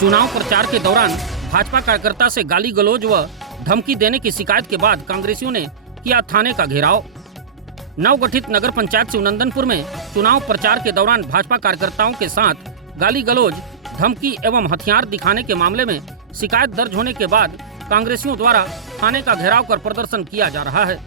चुनाव प्रचार के दौरान भाजपा कार्यकर्ता से गाली गलौज व धमकी देने की शिकायत के बाद कांग्रेसियों ने किया थाने का घेराव। नवगठित नगर पंचायत शिवनंदनपुर में चुनाव प्रचार के दौरान भाजपा कार्यकर्ताओं के साथ गाली गलौज, धमकी एवं हथियार दिखाने के मामले में शिकायत दर्ज होने के बाद कांग्रेसियों द्वारा थाने का घेराव कर प्रदर्शन किया जा रहा है।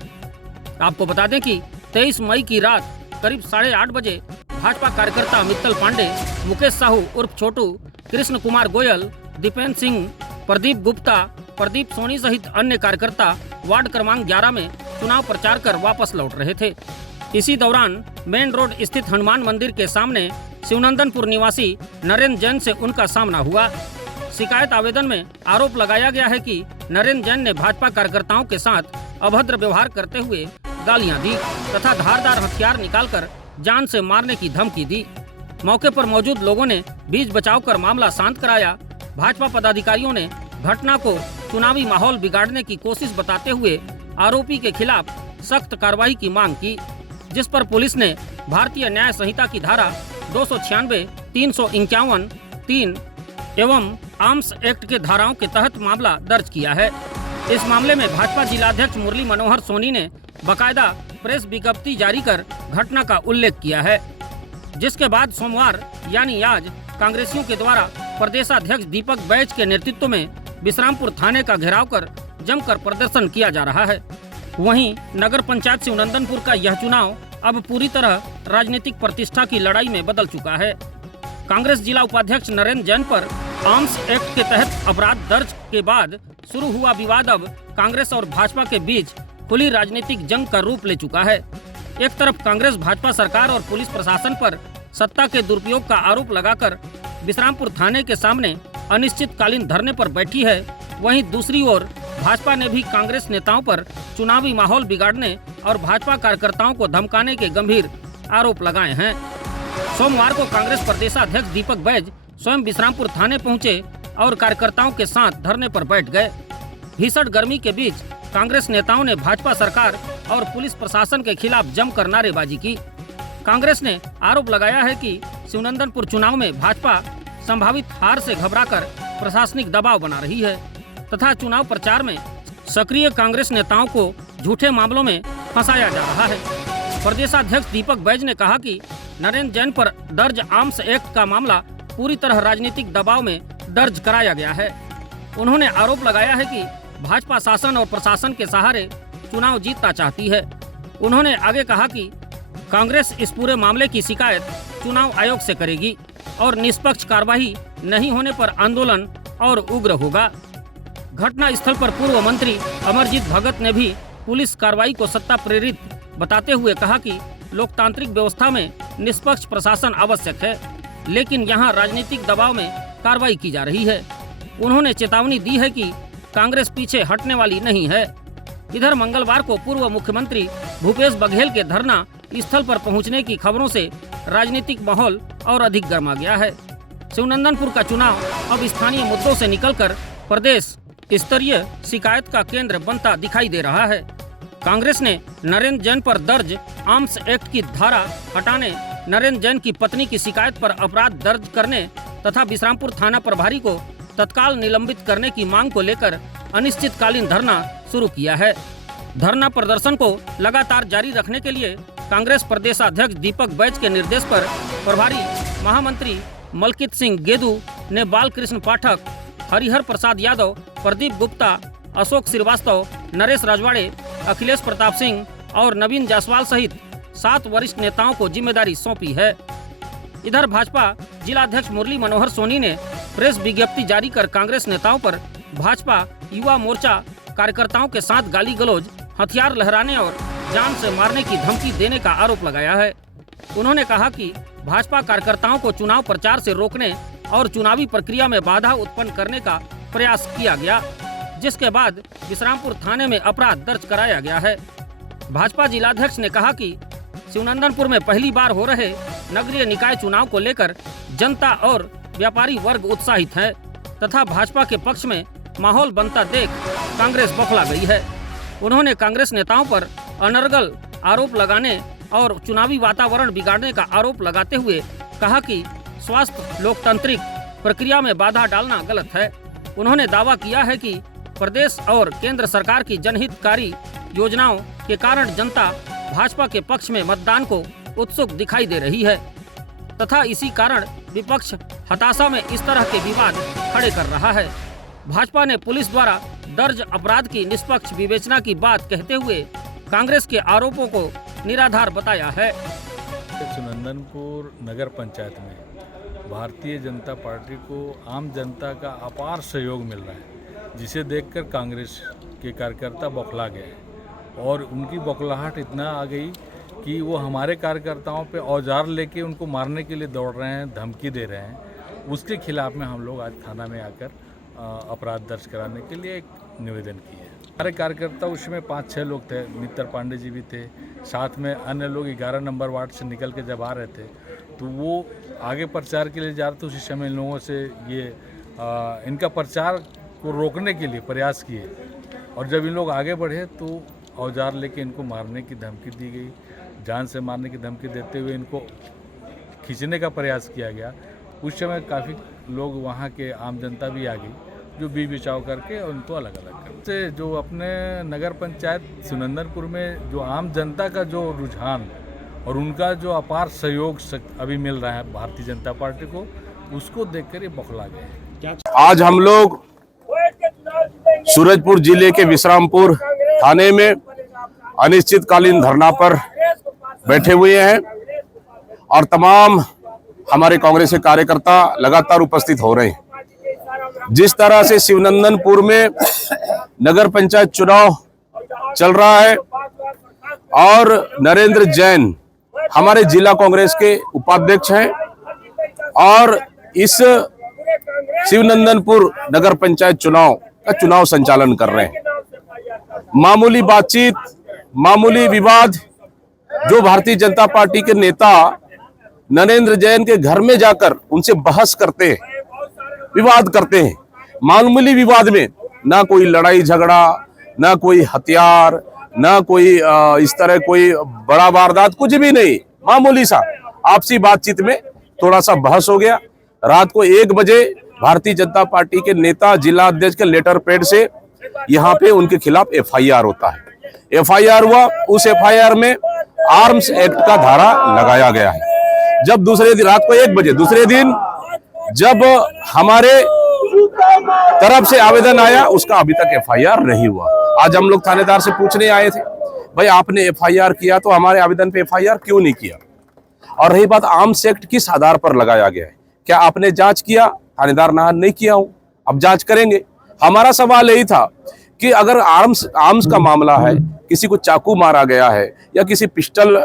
आपको बता दें कि 23 मई की रात करीब 8:30 बजे भाजपा कार्यकर्ता मित्तल पांडे, मुकेश साहू उर्फ छोटू, कृष्ण कुमार गोयल, दीपेंद्र सिंह, प्रदीप गुप्ता, प्रदीप सोनी सहित अन्य कार्यकर्ता वार्ड क्रमांक 11 में चुनाव प्रचार कर वापस लौट रहे थे। इसी दौरान मेन रोड स्थित हनुमान मंदिर के सामने शिवनंदनपुर निवासी नरेंद्र जैन से उनका सामना हुआ। शिकायत आवेदन में आरोप लगाया गया है कि नरेंद्र जैन ने भाजपा कार्यकर्ताओं के साथ अभद्र व्यवहार करते हुए गालियां दी तथा धारदार हथियार निकालकर जान से मारने की धमकी दी। मौके पर मौजूद लोगों ने बीच बचाव कर मामला शांत कराया। भाजपा पदाधिकारियों ने घटना को चुनावी माहौल बिगाड़ने की कोशिश बताते हुए आरोपी के खिलाफ सख्त कार्रवाई की मांग की, जिस पर पुलिस ने भारतीय न्याय संहिता की धारा 296, 351, 3 एवं आर्म्स एक्ट के धाराओं के तहत मामला दर्ज किया है। इस मामले में भाजपा जिलाध्यक्ष मुरली मनोहर सोनी ने बकायदा प्रेस विज्ञप्ति जारी कर घटना का उल्लेख किया है, जिसके बाद सोमवार यानी आज कांग्रेसियों के द्वारा प्रदेशाध्यक्ष दीपक बैज के नेतृत्व में विश्रामपुर थाने का घेराव कर जमकर प्रदर्शन किया जा रहा है। वहीं नगर पंचायत शिवनंदनपुर का यह चुनाव अब पूरी तरह राजनीतिक प्रतिष्ठा की लड़ाई में बदल चुका है। कांग्रेस जिला उपाध्यक्ष नरेंद्र जैन पर आर्म्स एक्ट के तहत अपराध दर्ज के बाद शुरू हुआ विवाद अब कांग्रेस और भाजपा के बीच खुली राजनीतिक जंग का रूप ले चुका है। एक तरफ कांग्रेस भाजपा सरकार और पुलिस प्रशासन पर सत्ता के दुरुपयोग का आरोप लगाकर विश्रामपुर थाने के सामने अनिश्चितकालीन धरने पर बैठी है, वहीं दूसरी ओर भाजपा ने भी कांग्रेस नेताओं पर चुनावी माहौल बिगाड़ने और भाजपा कार्यकर्ताओं को धमकाने के गंभीर आरोप लगाए हैं। सोमवार को कांग्रेस प्रदेशाध्यक्ष दीपक बैज स्वयं विश्रामपुर थाने पहुंचे और कार्यकर्ताओं के साथ धरने पर बैठ गए। भीषण गर्मी के बीच कांग्रेस नेताओं ने भाजपा सरकार और पुलिस प्रशासन के खिलाफ जमकर नारेबाजी की। कांग्रेस ने आरोप लगाया है कि शिवनंदनपुर चुनाव में भाजपा संभावित हार से घबराकर प्रशासनिक दबाव बना रही है तथा चुनाव प्रचार में सक्रिय कांग्रेस नेताओं को झूठे मामलों में फंसाया जा रहा है। प्रदेशाध्यक्ष दीपक बैज ने कहा कि नरेंद्र जैन पर दर्ज आर्म्स एक्ट का मामला पूरी तरह राजनीतिक दबाव में दर्ज कराया गया है। उन्होंने आरोप लगाया है कि भाजपा शासन और प्रशासन के सहारे चुनाव जीतना चाहती है। उन्होंने आगे कहा कि कांग्रेस इस पूरे मामले की शिकायत चुनाव आयोग से करेगी और निष्पक्ष कार्रवाई नहीं होने पर आंदोलन और उग्र होगा। घटना स्थल पर पूर्व मंत्री अमरजीत भगत ने भी पुलिस कार्रवाई को सत्ता प्रेरित बताते हुए कहा कि लोकतांत्रिक व्यवस्था में निष्पक्ष प्रशासन आवश्यक है, लेकिन यहां राजनीतिक दबाव में कार्रवाई की जा रही है। उन्होंने चेतावनी दी है कि कांग्रेस पीछे हटने वाली नहीं है। इधर मंगलवार को पूर्व मुख्यमंत्री भूपेश बघेल के धरना स्थल पर पहुंचने की खबरों से राजनीतिक माहौल और अधिक गर्मा गया है। शिवनंदनपुर का चुनाव अब स्थानीय मुद्दों से निकलकर प्रदेश स्तरीय शिकायत का केंद्र बनता दिखाई दे रहा है। कांग्रेस ने नरेंद्र जैन पर दर्ज आर्म्स एक्ट की धारा हटाने, नरेंद्र जैन की पत्नी की शिकायत पर अपराध दर्ज करने तथा विश्रामपुर थाना प्रभारी को तत्काल निलंबित करने की मांग को लेकर अनिश्चितकालीन धरना शुरू किया है। धरना प्रदर्शन को लगातार जारी रखने के लिए कांग्रेस प्रदेशाध्यक्ष दीपक बैज के निर्देश पर प्रभारी महामंत्री मलकित सिंह गेदू ने बालकृष्ण पाठक, हरिहर प्रसाद यादव, प्रदीप गुप्ता, अशोक श्रीवास्तव, नरेश राजवाड़े, अखिलेश प्रताप सिंह और नवीन जायसवाल सहित 7 वरिष्ठ नेताओं को जिम्मेदारी सौंपी है। इधर भाजपा जिलाध्यक्ष मुरली मनोहर सोनी ने प्रेस विज्ञप्ति जारी कर कांग्रेस नेताओं पर भाजपा युवा मोर्चा कार्यकर्ताओं के साथ गाली गलौज, हथियार लहराने और जान से मारने की धमकी देने का आरोप लगाया है। उन्होंने कहा कि भाजपा कार्यकर्ताओं को चुनाव प्रचार से रोकने और चुनावी प्रक्रिया में बाधा उत्पन्न करने का प्रयास किया गया, जिसके बाद विश्रामपुर थाने में अपराध दर्ज कराया गया है। भाजपा जिलाध्यक्ष ने कहा कि शिवनंदनपुर में पहली बार हो रहे नगरीय निकाय चुनाव को लेकर जनता और व्यापारी वर्ग उत्साहित है तथा भाजपा के पक्ष में माहौल बनता देख कांग्रेस बौखला गई है। उन्होंने कांग्रेस नेताओं पर अनर्गल आरोप लगाने और चुनावी वातावरण बिगाड़ने का आरोप लगाते हुए कहा कि स्वस्थ लोकतांत्रिक प्रक्रिया में बाधा डालना गलत है। उन्होंने दावा किया है कि प्रदेश और केंद्र सरकार की जनहितकारी योजनाओं के कारण जनता भाजपा के पक्ष में मतदान को उत्सुक दिखाई दे रही है तथा इसी कारण विपक्ष हताशा में इस तरह के विवाद खड़े कर रहा है। भाजपा ने पुलिस द्वारा दर्ज अपराध की निष्पक्ष विवेचना की बात कहते हुए कांग्रेस के आरोपों को निराधार बताया है। सुनंदनपुर नगर पंचायत में भारतीय जनता पार्टी को आम जनता का अपार सहयोग मिल रहा है, जिसे देखकर कांग्रेस के कार्यकर्ता बौखला गए और उनकी बौखलाहट इतना आ गई कि वो हमारे कार्यकर्ताओं पे औजार लेके उनको मारने के लिए दौड़ रहे हैं, धमकी दे रहे हैं। उसके खिलाफ में हम लोग आज थाना में आकर अपराध दर्ज कराने के लिए एक निवेदन किए। हमारे कार्यकर्ता उसमें 5-6 लोग थे, मित्र पांडे जी भी थे, साथ में अन्य लोग 11 नंबर वार्ड से निकल के जब आ रहे थे तो वो आगे प्रचार के लिए जा रहे थे। उसी समय इन लोगों से ये इनका प्रचार को रोकने के लिए प्रयास किए और जब इन लोग आगे बढ़े तो औजार लेके इनको मारने की धमकी दी गई, जान से मारने की धमकी देते हुए इनको खींचने का प्रयास किया गया। उस समय काफ़ी लोग वहाँ के आम जनता भी आ गई जो बीच बचाव करके उनको अलग अलग करते। जो अपने नगर पंचायत सुनंदनपुर में जो आम जनता का जो रुझान और उनका जो अपार सहयोग अभी मिल रहा है भारतीय जनता पार्टी को, उसको देखकर ये बौखला गए। आज हम लोग सूरजपुर जिले के विश्रामपुर थाने में अनिश्चितकालीन धरना पर बैठे हुए हैं और तमाम हमारे कांग्रेस के कार्यकर्ता लगातार उपस्थित हो रहे हैं। जिस तरह से शिवनंदनपुर में नगर पंचायत चुनाव चल रहा है और नरेंद्र जैन हमारे जिला कांग्रेस के उपाध्यक्ष हैं और इस शिवनंदनपुर नगर पंचायत चुनाव का चुनाव संचालन कर रहे हैं। मामूली बातचीत, मामूली विवाद जो भारतीय जनता पार्टी के नेता नरेंद्र जैन के घर में जाकर उनसे बहस करते हैं, विवाद करते हैं। मामूली विवाद में ना कोई लड़ाई झगड़ा, ना कोई हथियार, ना कोई इस तरह कोई बड़ा वारदात, कुछ भी नहीं। मामूली सा आपसी बातचीत में थोड़ा सा बहस हो गया। रात को 1 बजे भारतीय जनता पार्टी के नेता जिला अध्यक्ष के लेटर पैड से यहाँ पे उनके खिलाफ FIR होता है। FIR हुआ, उस FIR में आर्म्स एक्ट का धारा लगाया गया है। जब दूसरे दिन रात को 1 बजे दूसरे दिन जब हमारे तरफ से आवेदन आया, उसका अभी तक FIR नहीं हुआ। आज हम लोग थानेदार से पूछने आए थे, भाई आपने FIR किया तो हमारे आवेदन पे FIR क्यों नहीं किया? और रही बात आर्म्स एक्ट किस आधार पर लगाया गया है, क्या आपने जांच किया? थानेदार ना नहीं किया हूं, अब जांच करेंगे। हमारा सवाल यही था कि अगर आर्म्स का मामला है, किसी को चाकू मारा गया है या किसी पिस्टल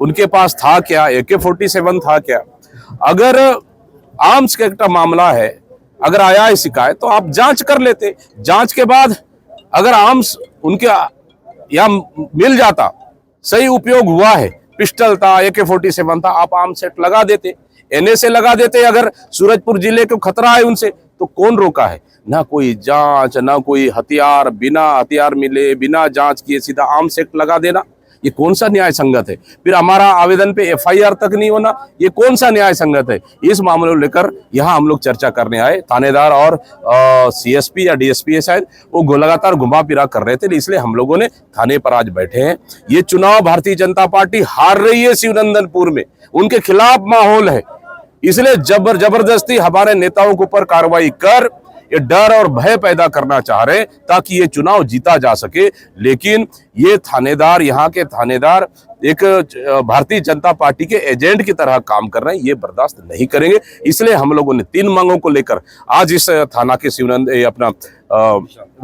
उनके पास था क्या, AK-47 था क्या, अगर आर्म्स का मामला है, अगर आया है शिकायत तो आप जांच कर लेते। जांच के बाद अगर आर्म्स उनके या मिल जाता, सही उपयोग हुआ है, पिस्टल था, AK-47 था, आप आर्म्स एक्ट लगा देते, NA लगा देते। अगर सूरजपुर जिले को खतरा है उनसे तो कौन रोका है? ना कोई जांच, ना कोई हथियार, बिना हथियार मिले, बिना जांच किए सीधा आर्म्स एक्ट लगा देना, ये कौन सा न्याय संगत है? फिर हमारा आवेदन पे FIR तक नहीं होना, ये कौन सा न्याय संगत है? इस मामले को लेकर यहाँ हम लोग चर्चा करने आए। थानेदार और CSP या DSP है शायद, वो लगातार घुमा फिरा कर रहे थे, इसलिए हम लोगों ने थाने पर आज बैठे हैं। ये चुनाव भारतीय जनता पार्टी हार रही है शिवनंदनपुर में, उनके खिलाफ माहौल है, इसलिए जबरदस्ती हमारे नेताओं के ऊपर कार्रवाई कर ये डर और भय पैदा करना चाह रहे ताकि ये चुनाव जीता जा सके। लेकिन ये थानेदार, यहाँ के थानेदार एक भारतीय जनता पार्टी के एजेंट की तरह काम कर रहे हैं, ये बर्दाश्त नहीं करेंगे। इसलिए हम लोगों ने 3 मांगों को लेकर आज इस थाना के अपना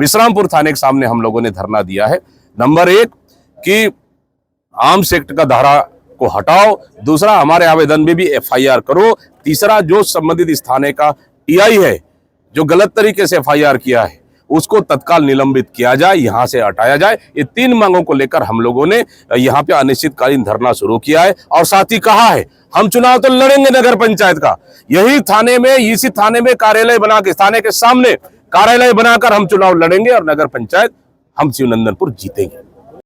विश्रामपुर थाने के सामने हम लोगों ने धरना दिया है। नंबर 1 कि आर्म्स एक्ट का धारा को हटाओ, दूसरा हमारे आवेदन में भी FIR करो, तीसरा जो संबंधित इस थाने का TI है जो गलत तरीके से FIR किया है उसको तत्काल निलंबित किया जाए, यहाँ से हटाया जाए। ये 3 मांगों को लेकर हम लोगों ने यहाँ पे अनिश्चितकालीन धरना शुरू किया है और साथ ही कहा है हम चुनाव तो लड़ेंगे नगर पंचायत का, यही थाने में, इसी थाने में कार्यालय बना के, थाने के सामने कार्यालय बनाकर हम चुनाव लड़ेंगे और नगर पंचायत हम शिवनंदनपुर जीतेंगे।